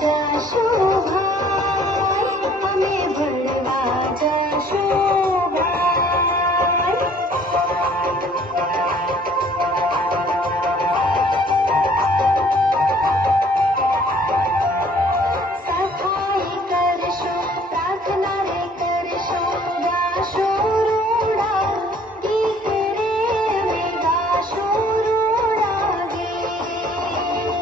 जाशो भाई, અમે ભણવા જાશો ભાઈ. સફાઈ કરશો, પ્રાર્થના રે કરશો, ગાશો રૂડા ગીત રે અમે ગાશો રૂડા ગીત.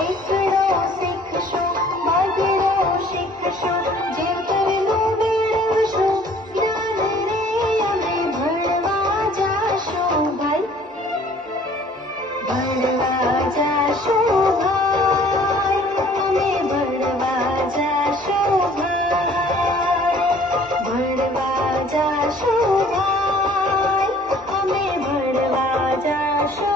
એકડો શીખશો, બગડો શીખશો, જીવતરનું મેળવશો જ્ઞાન રે અમે ભણવા જાશો ભાઈ. ભણવા જાશો ભાઈ, અમે ભણવા જાશો ભાઈ. ભણવા જાશો ભાઈ, અમે ભણવા જાશો.